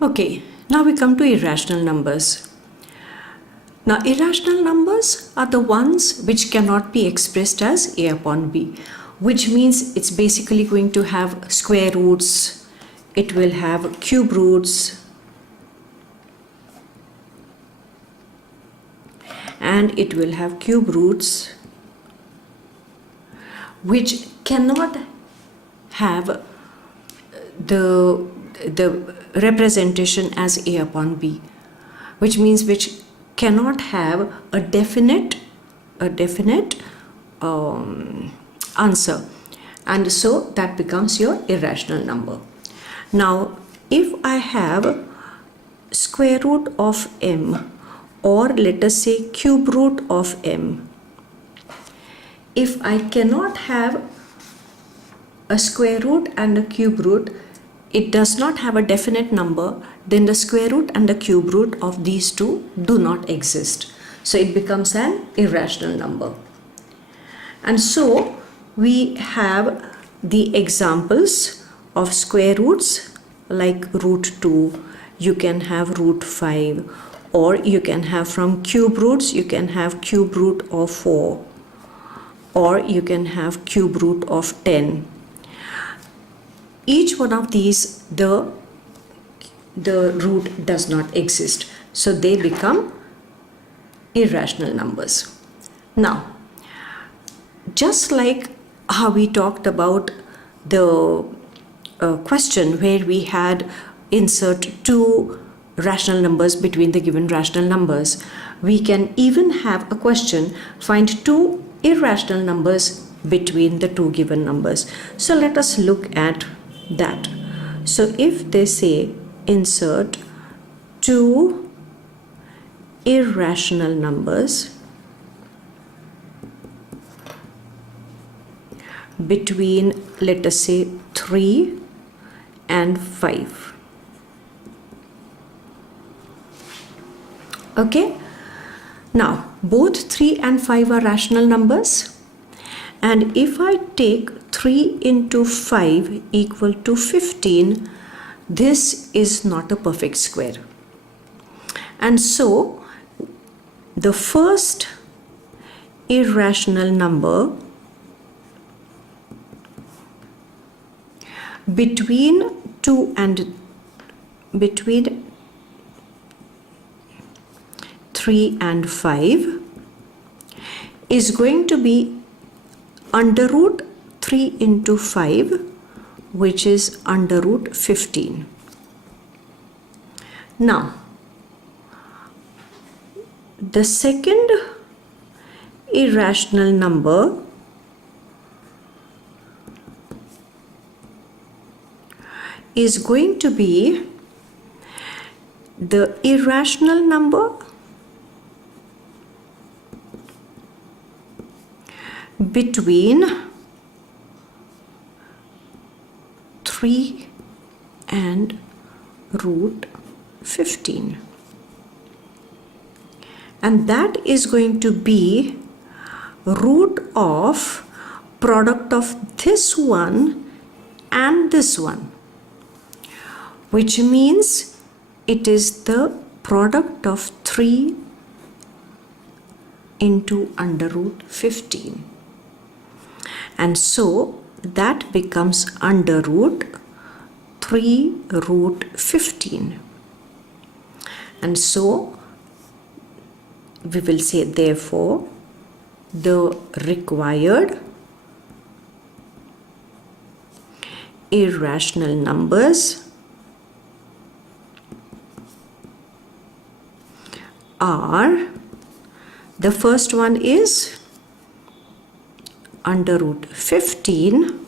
Okay, now we come to irrational numbers. Now, irrational numbers are the ones which cannot be expressed as a upon b, which means it's basically going to have square roots, it will have cube roots, and it will have cube roots, which cannot have the representation as a upon b, which means which cannot have a definite answer, and so that becomes your irrational number. Now, if I have square root of m, or let us say cube root of m, if I cannot have a square root and a cube root, it does not have a definite number, then the square root and the cube root of these two do not exist. So it becomes an irrational number. And so we have the examples of square roots like root 2, you can have root 5, or you can have from cube roots, you can have cube root of 4, or you can have cube root of 10. Each one of these, the root does not exist, so they become irrational numbers. Now, just like how we talked about the question where we had insert two rational numbers between the given rational numbers, we can even have a question, find two irrational numbers between the two given numbers. So let us look at that. So if they say insert two irrational numbers between, let us say, 3 and 5. Okay, now both 3 and 5 are rational numbers, and if I take 3 into 5 equal to 15, this is not a perfect square. And so the first irrational number between 3 and 5 is going to be under root 3 into 5, which is under root 15. Now, the second irrational number is going to be the irrational number between 3 and root 15, and that is going to be root of product of this one and this one, which means it is the product of 3 into under root 15, and so that becomes under root 3 root 15. And so we will say, therefore, the required irrational numbers are, the first one is under root 15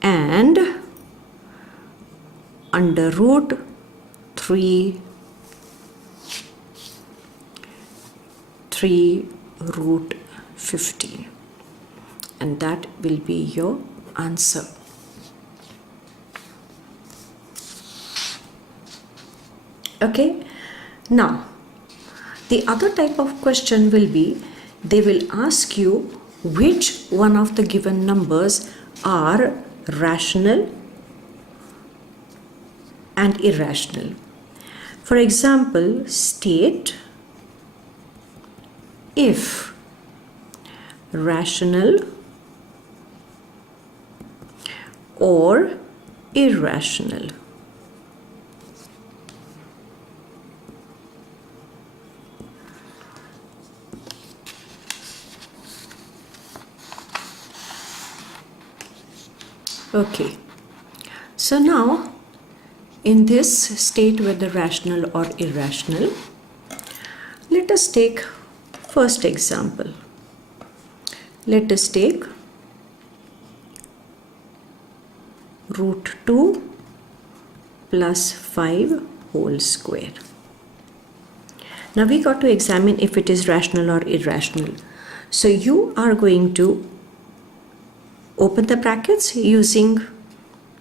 and under root 3 root 15, and that will be your answer. Okay, now the other type of question will be, they will ask you which one of the given numbers are rational and irrational. For example, state if rational or irrational. Okay, so now in this state, whether rational or irrational, let us take first example. Let us take root 2 plus 5 whole square. Now we got to examine if it is rational or irrational. So you are going to open the brackets using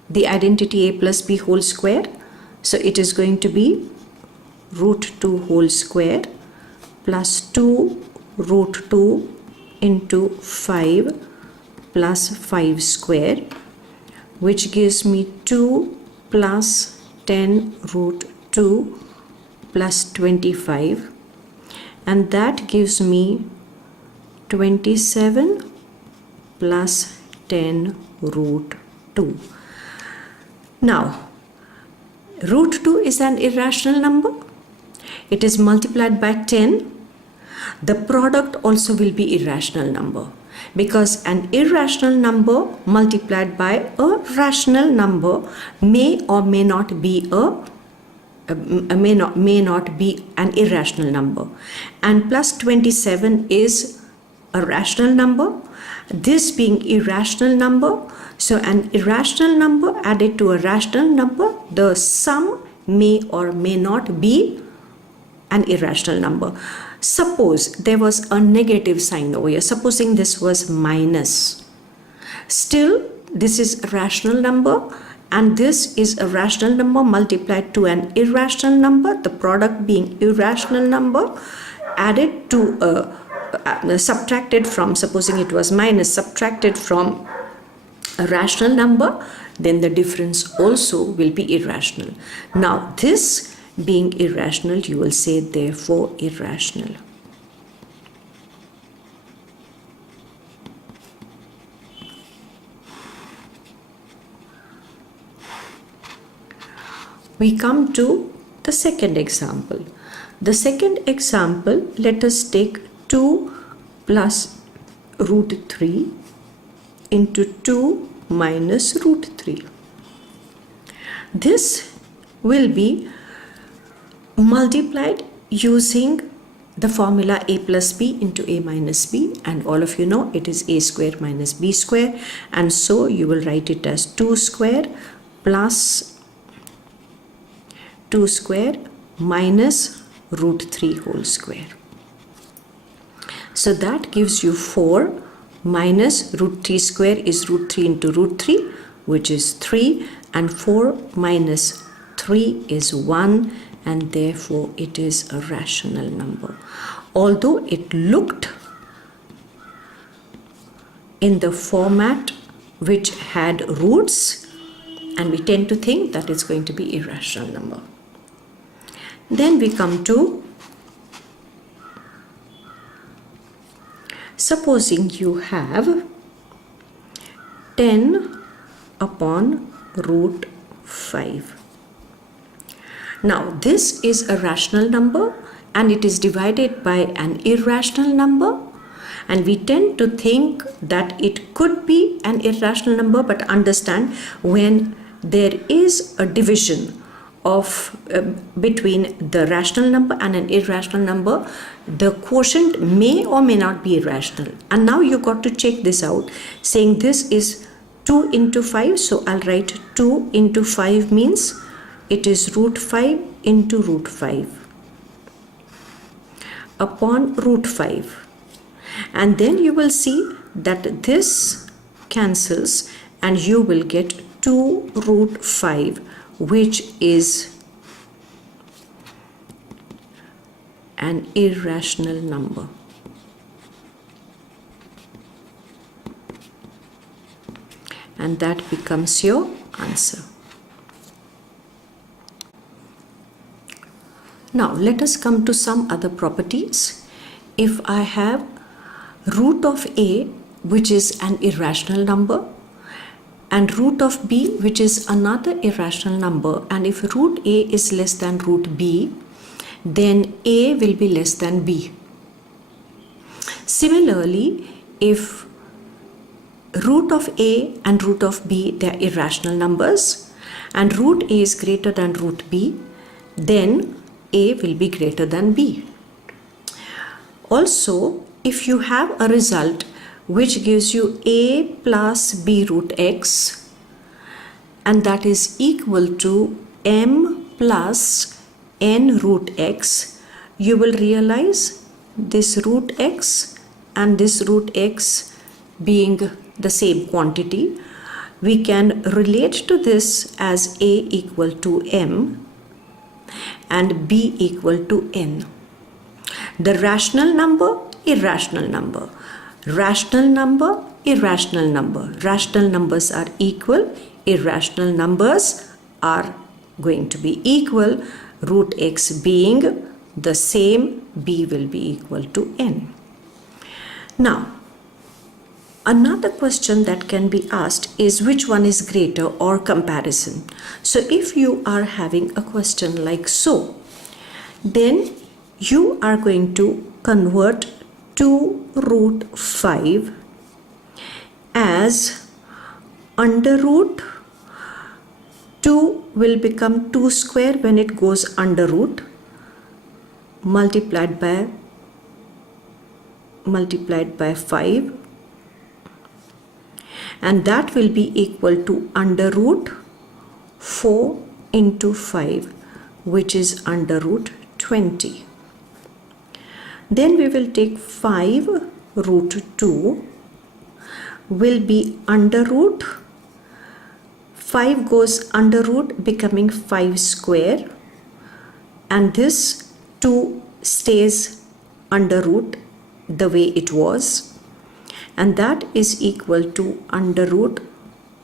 the identity a plus b whole square. So it is going to be root 2 whole square plus 2 root 2 into 5 plus 5 square, which gives me 2 plus 10 root 2 plus 25, and that gives me 27 plus 10 root 2. Now, root 2 is an irrational number. It is multiplied by 10. The product also will be irrational number, because an irrational number multiplied by a rational number may or may not be may not be an irrational number, and plus 27 is a rational number, this being irrational number. So an irrational number added to a rational number, the sum may or may not be an irrational number. Suppose there was a negative sign over here, supposing this was minus. Still, this is a rational number, and this is a rational number multiplied to an irrational number, the product being irrational number added to subtracted from, supposing it was minus, subtracted from a rational number, then the difference also will be irrational. Now this being irrational, you will say therefore irrational. We come to the second example. The second example, let us take 2 plus root 3 into 2 minus root 3. This will be multiplied using the formula a plus b into a minus b, and all of you know it is a square minus b square, and so you will write it as 2 square plus 2 square minus root 3 whole square. So that gives you 4 minus root 3 square is root 3 into root 3, which is 3, and 4 minus 3 is 1, and therefore it is a rational number. Although it looked in the format which had roots, and we tend to think that it's going to be irrational number. Then we come to, supposing you have 10 upon root 5. Now this is a rational number and it is divided by an irrational number, and we tend to think that it could be an irrational number, but understand when there is a division of between the rational number and an irrational number, the quotient may or may not be irrational. And now you got to check this out, saying this is 2 into 5, so I'll write 2 into 5 means it is root 5 into root 5 upon root 5, and then you will see that this cancels and you will get 2 root 5, which is an irrational number. And that becomes your answer. Now let us come to some other properties. If I have root of a, which is an irrational number, and root of b, which is another irrational number, and if root a is less than root b, then a will be less than b. Similarly, if root of a and root of b, they are irrational numbers, and root a is greater than root b, then a will be greater than b. Also, if you have a result which gives you a plus b root x, and that is equal to m plus n root x, you will realize this root x and this root x being the same quantity, we can relate to this as a equal to m and b equal to n. The rational number, irrational number. Rational number, irrational number. Rational numbers are equal, irrational numbers are going to be equal. Root x being the same, b will be equal to n. Now, another question that can be asked is which one is greater, or comparison. So if you are having a question like so, then you are going to convert 2 root 5 as under root. 2 will become 2 square when it goes under root, multiplied by 5, and that will be equal to under root 4 into 5, which is under root 20. Then we will take 5 root 2 will be under root. 5 goes under root, becoming 5 square, and this 2 stays under root the way it was, and that is equal to under root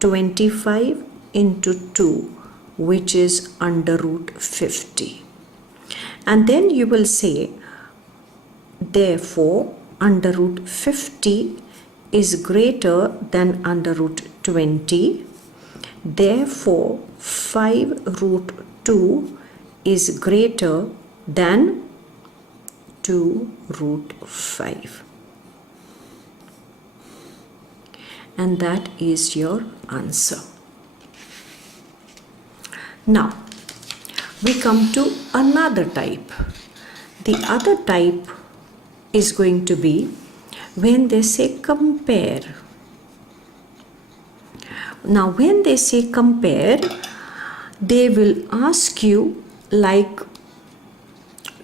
25 into 2, which is under root 50. And then you will say, therefore under root 50 is greater than under root 20. Therefore 5 root 2 is greater than 2 root 5. And that is your answer. Now we come to another type. The other type is going to be when they say compare. Now when they say compare, they will ask you like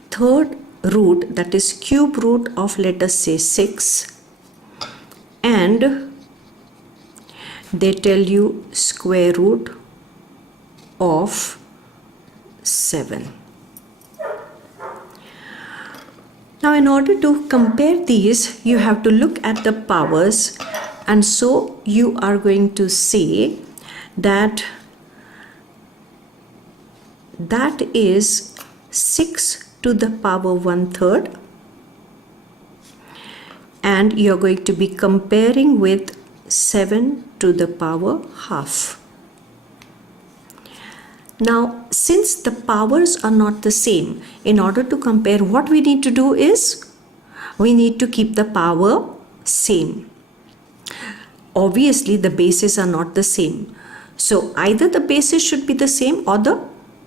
third root, that is cube root of, let us say, 6, and they tell you square root of 7. Now in order to compare these, you have to look at the powers, and so you are going to say that that is 6 to the power 1/3, and you are going to be comparing with 7 to the power half. Now, since the powers are not the same, in order to compare, what we need to do is we need to keep the power same. Obviously, the bases are not the same. So, either the bases should be the same or the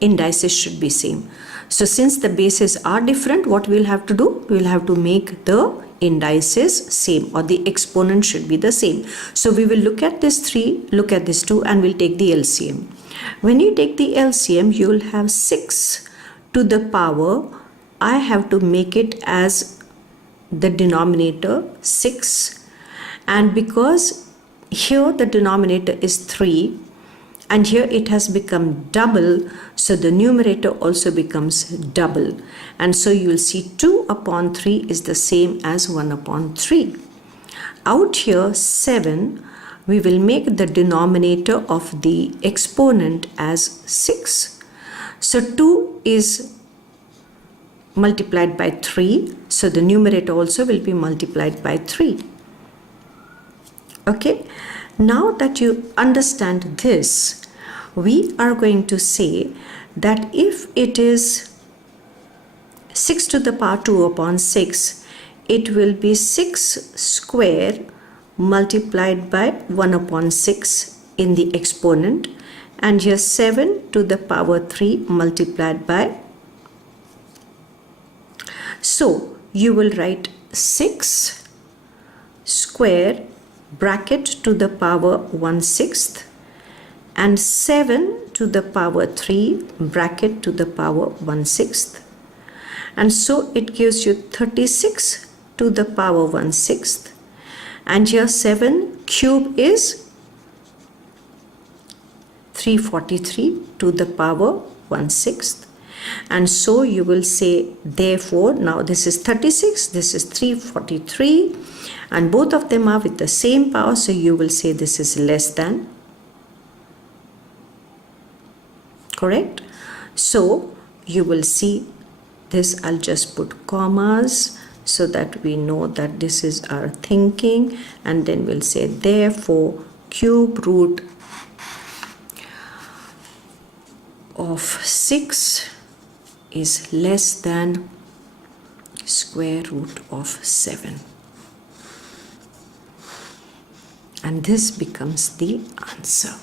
indices should be same. So, since the bases are different, what we will have to do? We will have to make the indices same, or the exponent should be the same. So, we will look at this 3, look at this 2, and we'll take the LCM. When you take the LCM, you will have 6 to the power. I have to make it as the denominator 6, and because here the denominator is 3 and here it has become double, so the numerator also becomes double, and so you will see 2 upon 3 is the same as 1 upon 3. Out here 7, we will make the denominator of the exponent as 6. So 2 is multiplied by 3. So the numerator also will be multiplied by 3. Okay. Now that you understand this, we are going to say that if it is 6 to the power 2 upon 6, it will be 6 square multiplied by 1 upon 6 in the exponent, and here 7 to the power 3 multiplied by. So you will write 6 square bracket to the power 1/6 and 7 to the power 3 bracket to the power 1/6, and so it gives you 36 to the power 1/6, and here 7 cube is 343 to the power 1/6. And so you will say, therefore, now this is 36, this is 343, and both of them are with the same power, so you will say this is less than. Correct? So you will see this, I'll just put commas so that we know that this is our thinking, and then we'll say, therefore, cube root of 6 is less than square root of 7. And this becomes the answer.